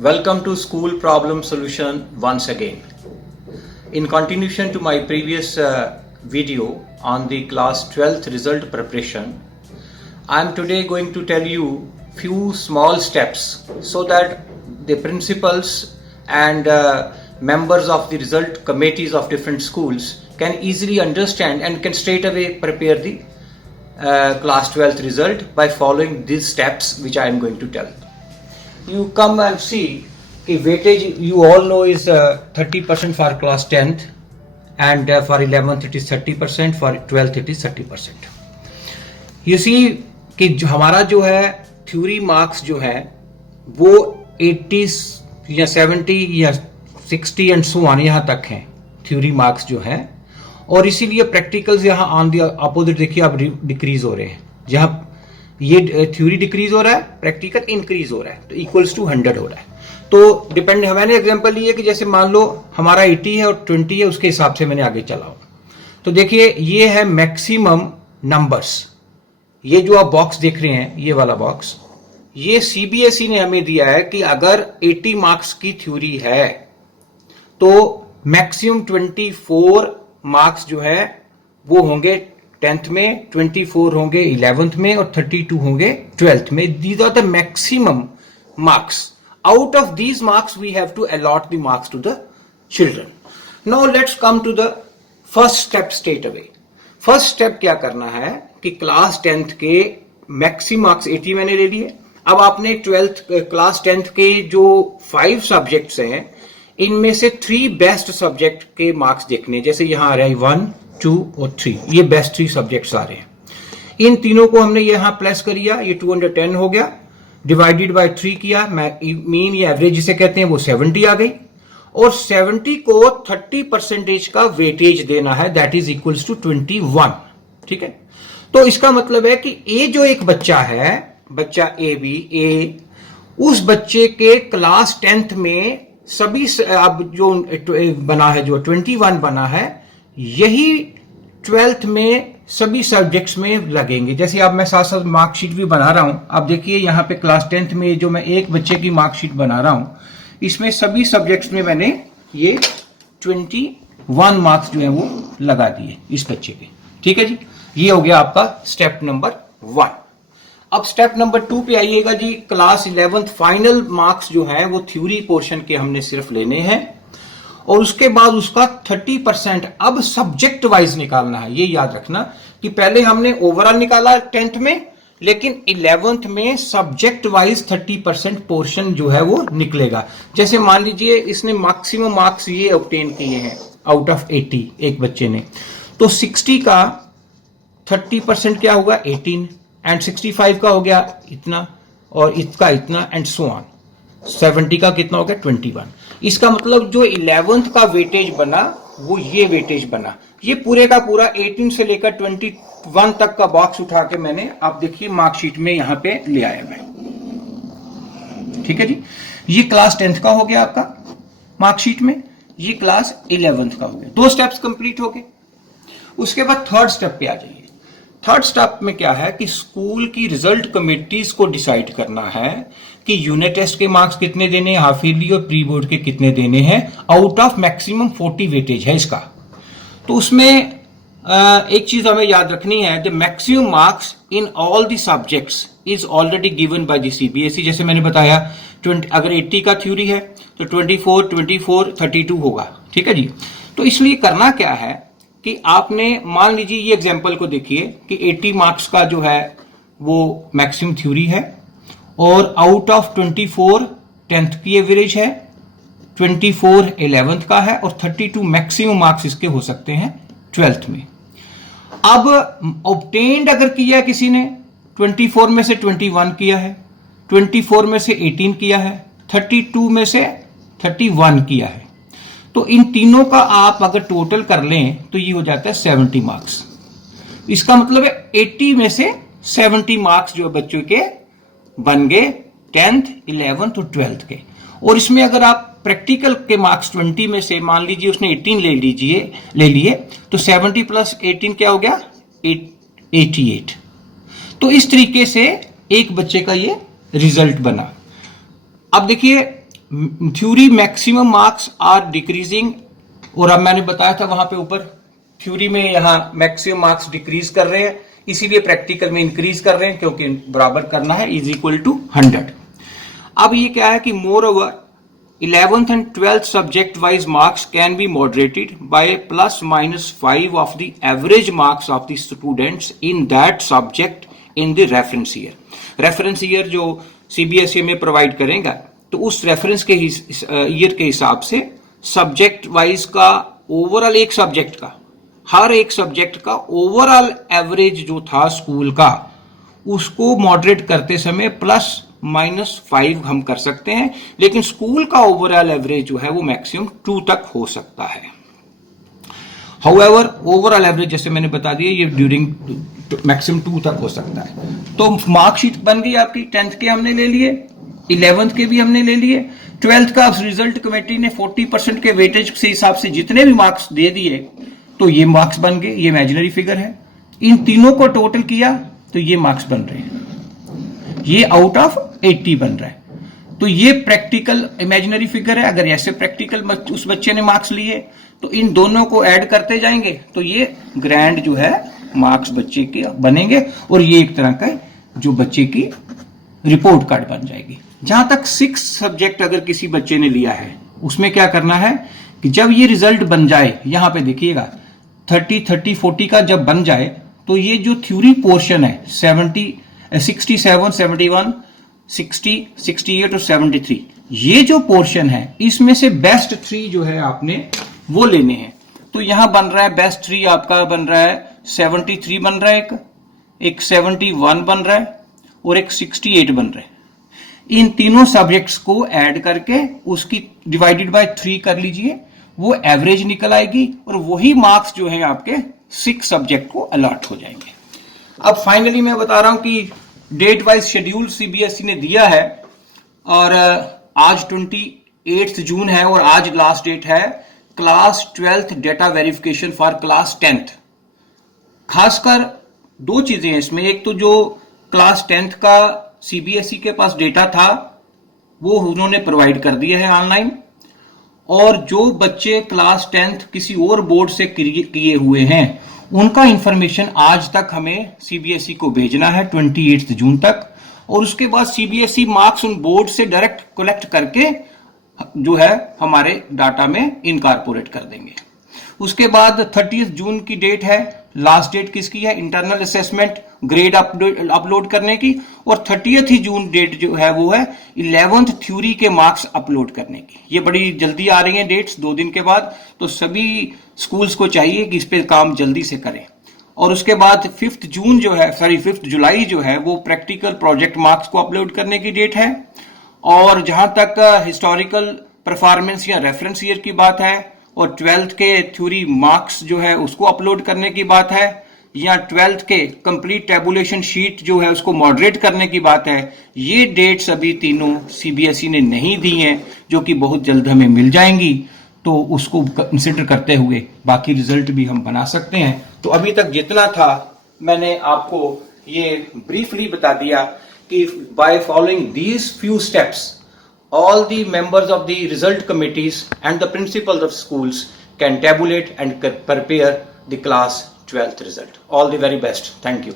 Welcome to School Problem Solution once again. In continuation to my previous video on the class 12th result preparation, I am today going to tell you few small steps so that the principals and members of the result committees of different schools can easily understand and can straight away prepare the class 12th result by following these steps which I am going to tell. You come and see the weightage you all know is 30% for class 10th and for 11th it is 30%, for 12th it is 30%. You see कि जो हमारा जो है theory marks जो है वो 80 या 70 या 60 एंड सो ऑन यहाँ तक हैं थ्योरी मार्क्स जो है, और इसीलिए प्रैक्टिकल्स यहाँ ऑन द अपोजिट देखिए अब डिक्रीज हो रहे हैं. जहाँ ये थ्योरी डिक्रीज हो रहा है, प्रैक्टिकल इंक्रीज हो रहा है, तो इक्वल्स टू 100 हो रहा है. तो डिपेंड मैंने एग्जांपल लिए कि जैसे मान लो हमारा 80 है और 20 है, उसके हिसाब से मैंने आगे चलाओ. तो देखिए ये है मैक्सिमम नंबर्स. ये जो आप बॉक्स देख रहे हैं, ये वाला बॉक्स, ये सीबीएसई ने हमें दिया है कि अगर 80 मार्क्स की थ्योरी है तो मैक्सिमम 24 मार्क्स जो है वो होंगे 10th में, 24 होंगे 11th में और 32 होंगे 12th में. These are the maximum marks. Out of these marks we have to allot the marks to the children. Now let's come to the first step straight away. First step क्या करना है कि class 10th के maximum marks 80 मैंने ले लिए. अब आपने 12th क्लास 10th के जो 5 सब्जेक्ट्स हैं इनमें से 3 बेस्ट सब्जेक्ट के मार्क्स देखने. जैसे यहां आ रहा है 1, 2 और 3, ये बेस्ट 3 सब्जेक्ट्स आ रहे हैं. इन तीनों को हमने यहां प्लस कर दिया, ये 210 हो गया, डिवाइडेड बाय 3 किया, मीन या एवरेज जिसे कहते हैं वो 70 आ गई, और 70 को 30% का वेटेज देना है, दैट इज इक्वल्स टू 21. ठीक है. तो इसका मतलब है कि ए जो एक बच्चा है, बच्चा ए, उस बच्चे के क्लास 10th में सभी अब जो बना है, जो 21 बना है, यही 12th में सभी सब्जेक्ट्स में लगेंगे. जैसे अब मैं साथ साथ मार्कशीट भी बना रहा हूं. अब देखिए यहां पे क्लास 10th में जो मैं एक बच्चे की मार्कशीट बना रहा हूं, इसमें सभी सब्जेक्ट्स में मैंने ये 21 मार्क्स जो है वो लगा दिए इस बच्चे के. ठीक है जी, ये हो गया आपका स्टेप नंबर 1. अब स्टेप नंबर 2 पे आइएगा जी. क्लास 11th फाइनल मार्क्स जो है वो थ्योरी पोर्शन के हमने सिर्फ लेने हैं, और उसके बाद उसका 30% अब सब्जेक्ट वाइज निकालना है. ये याद रखना कि पहले हमने ओवरऑल निकाला 10th में, लेकिन 11th में सब्जेक्ट वाइज 30% पोर्शन जो है वो निकलेगा. जैसे मान लीजिए इसने मैक्सिमम मार्क्स ये ऑब्टेन किए हैं आउट ऑफ 80 एक बच्चे ने, तो 60 का 30% क्या होगा 18, एंड 65 का हो गया इतना, और इसका इतना, एंड सो ऑन. 70 का कितना हो गया 21. इसका मतलब जो 11th का वेटेज बना वो ये वेटेज बना. ये पूरे का पूरा 18 से लेकर 21 तक का बॉक्स उठा के मैंने, आप देखिए मार्कशीट में यहां पे ले आया मैं. ठीक है जी, ये क्लास 10th का हो गया आपका मार्कशीट में, ये क्लास 11th का हो गया. 2 स्टेप्स कंप्लीट हो गए. उसके बाद थर्ड स्टेप पे आ जाइए. थर्ड स्टेप में क्या है कि स्कूल की रिजल्ट कमेटीज को डिसाइड करना है कि यूनिट टेस्ट के मार्क्स कितने देने हैं, हाफ ईयरली और प्री बोर्ड के कितने देने हैं. आउट ऑफ मैक्सिमम 40 वेटेज है इसका. तो उसमें एक चीज हमें याद रखनी है, the maximum marks in all the subjects is already given by the CBSE. जैसे मैंने बताया अगर 80 का थ्योरी है तो 24, 32 होगा. ठीक है जी. तो इसलिए करना क्या है कि आपने मान लीजिए ये एग्जांपल को देखिए कि 80 मार्क्स का जो है वो मैक्सिमम थ्योरी है, और आउट ऑफ 24 10th की एवरेज है, 24 11th का है, और 32 मैक्सिमम मार्क्स इसके हो सकते हैं 12th में. अब ऑब्टेन्ड अगर किया किसी ने 24 में से 21 किया है, 24 में से 18 किया है, 32 में से 31 किया है, तो इन तीनों का आप अगर टोटल कर लें तो ये हो जाता है 70 मार्क्स. इसका मतलब है 80 में से 70 मार्क्स जो बच्चों के बन गए 10th 11th और 12th के. और इसमें अगर आप प्रैक्टिकल के मार्क्स 20 में से मान लीजिए उसने 18 ले लिए तो 70 प्लस 18 क्या हो गया 88. तो इस तरीके से एक बच्चे का ये रिजल्ट बना. अब देखिए theory maximum marks are decreasing, और अब मैंने बताया था वहां पे ऊपर थ्योरी में यहाँ मैक्सिमम मार्क्स डिक्रीज कर रहे हैं, इसीलिए प्रैक्टिकल में इंक्रीज कर रहे हैं क्योंकि बराबर करना है इज इक्वल टू 100। अब ये क्या है कि more over 11th and 12th subject wise marks can be moderated by ±5 of the average marks of the students in that subject in the reference year। Reference year जो CBSE में provide करेगा तो उस रेफरेंस के year के हिसाब से subject wise का ओवरऑल एक सब्जेक्ट का, हर एक सब्जेक्ट का ओवरऑल एवरेज जो था स्कूल का उसको मॉडरेट करते समय ±5 हम कर सकते हैं, लेकिन स्कूल का ओवरऑल एवरेज जो है वो मैक्सिमम 2 तक हो सकता है। हाउएवर ओवरऑल एवरेज जैसे मैंने बता दिया ये ड्यूरिंग मैक्सिमम 2 तक हो सकता है। तो मार्कशीट बन गई आपकी, 10th के हमने ले लिए, 11th के भी हमने ले लिए, 12th का रिजल्ट कमेटी ने 40% के वेटेज से हिसाब से जितने भी मार्क्स दे दिए तो ये मार्क्स बन गए, ये इमेजिनरी फिगर है। इन तीनों को टोटल किया तो ये मार्क्स बन रहे हैं, ये आउट ऑफ 80 बन रहा है। तो ये प्रैक्टिकल इमेजिनरी फिगर है। अगर ऐसे प्रैक्टिकल उस बच्चे ने मार्क्स लिए तो इन दोनों को ऐड करते जाएंगे तो ये ग्रैंड जो है मार्क्स बच्चे के बनेंगे, और ये एक तरह का जो बच्चे की रिपोर्ट कार्ड बन जाएगी। जहां तक 6 सब्जेक्ट अगर किसी बच्चे ने लिया है उसमें क्या करना है कि जब ये रिजल्ट बन जाए, यहां पे देखिएगा 30, 30, 40 का जब बन जाए तो ये जो थ्योरी पोर्शन है 67, 71, 60, 68 और 73, ये जो पोर्शन है इसमें से बेस्ट 3 जो है आपने वो लेने हैं। तो यहां बन रहा है बेस्ट 3 आपका बन रहा है 73 बन रहा है, एक 71 बन रहा है और एक 68 बन रहा है। इन तीनों सब्जेक्ट्स को ऐड करके उसकी डिवाइडेड बाय 3 कर लीजिए, वो एवरेज निकल आएगी और वही मार्क्स जो है आपके 6 सब्जेक्ट को अलॉट हो जाएंगे। अब फाइनली मैं बता रहा हूं कि डेट वाइज शेड्यूल सीबीएसई ने दिया है, और आज 28 जून है और आज लास्ट डेट है class 12th data verification for class 10th। खासकर 2 चीजें हैं इसमें, एक तो जो क्लास 10th का सीबीएसई के पास डेटा था वो उन्होंने प्रोवाइड कर दिया है ऑनलाइन, और जो बच्चे क्लास 10th किसी और बोर्ड से किए हुए हैं उनका इंफॉर्मेशन आज तक हमें सीबीएसई को भेजना है 28 जून तक, और उसके बाद सीबीएसई मार्क्स उन बोर्ड से डायरेक्ट कलेक्ट करके जो है हमारे डाटा में इनकॉर्पोरेट कर देंगे। उसके बाद 30 जून की डेट है, लास्ट डेट किसकी है, इंटरनल असेसमेंट ग्रेड अपलोड करने की, और 30 ही जून डेट जो है वो है 11th थ्योरी के मार्क्स अपलोड करने की। ये बड़ी जल्दी आ रही हैं डेट्स 2 दिन के बाद, तो सभी स्कूल्स को चाहिए कि इस पे काम जल्दी से करें। और उसके बाद 5 जुलाई जो है वो प्रैक्टिकल प्रोजेक्ट मार्क्स को अपलोड करने की डेट है। और जहां तक हिस्टोरिकल परफॉर्मेंस या रेफरेंस ईयर की बात है और 12th के थ्योरी मार्क्स जो है उसको अपलोड करने की बात है, या 12th के कंप्लीट टेबुलेशन शीट जो है उसको मॉडरेट करने की बात है, ये डेट्स अभी तीनों सीबीएसई ने नहीं दी हैं, जो कि बहुत जल्द हमें मिल जाएंगी। तो उसको कंसिडर करते हुए बाकी रिजल्ट भी हम बना सकते हैं। तो अभी तक जितना था मैंने आपको ये ब्रीफली बता दिया कि by following these few steps all the members of the result committees and the principals of schools can tabulate and prepare the class 12th result. All the very best. Thank you.